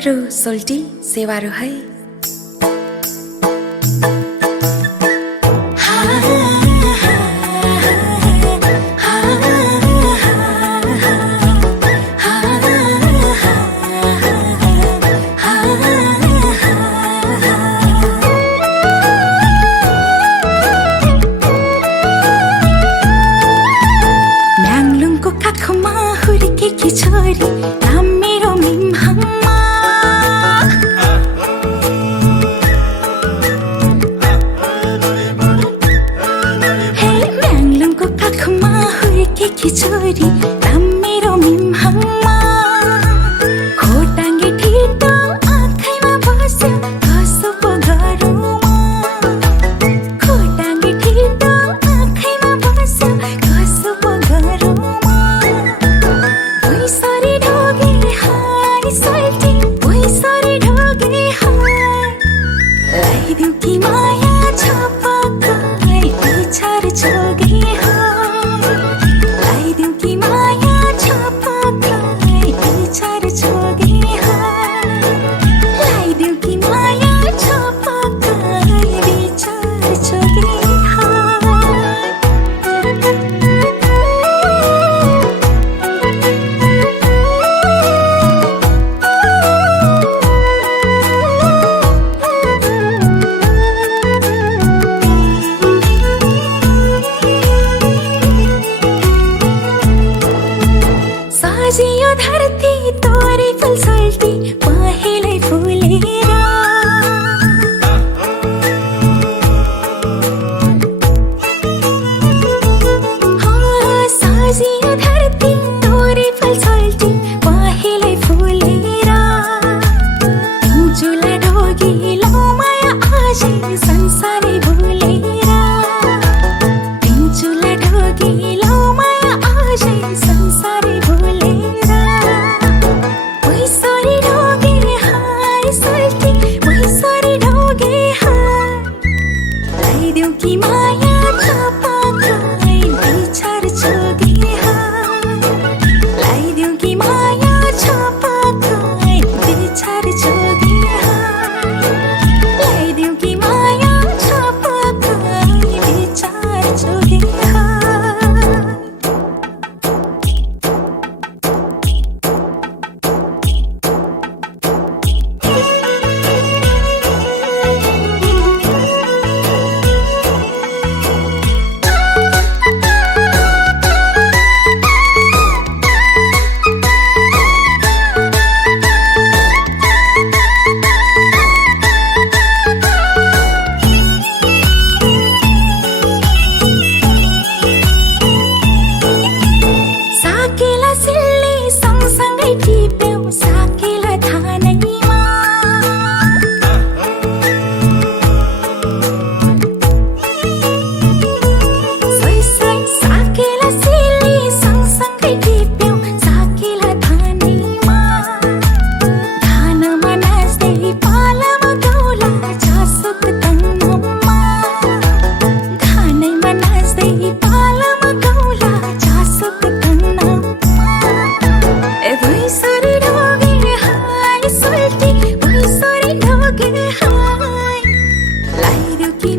सेवारो सोल्टी सेवारो है म्याङलुङको काखमा हुर्केकी छोरी नाम मेरो मिमहम्मा हे म्याङलुङको काखमा हुर्केकी छोरी नाम मेरो मिमहम्मा खोटाङ्गे ठिटो आँखैमा बस्यो कसो पो गरौँ खोटाङ्गे ठिटो आँखैमा बस्यो कसो पो गरौँ सरी ढोगे हाय सोल्टी सरी ढोगे हाय लगाइदेऊ कि माया छपक्कै बिछार छोगे हाय लगाइदेऊ कि माया छपक्कै बिछार छोगे हाय लगाइदेऊ कि माया छपक्कै बिछार छोगे सजियो धरती तोरी फुल सोल्टी पहेँलै फुलेर सजियो धरती तोरी फुल सोल्टी पहेँलै फुलेर तिमीलाई ढोगी लौ माया आजै संसारै भुलेर तिमीलाई ढोगी लौ माया आजै संसारै लगाइदेऊ कि माया छपक्कै बिछार छोगे लगाइदेऊ कि माया छपक्कै बिछार छोगे लगाइदेऊ कि माया छपक्कै बिछार छोगे लगाइदेऊ कि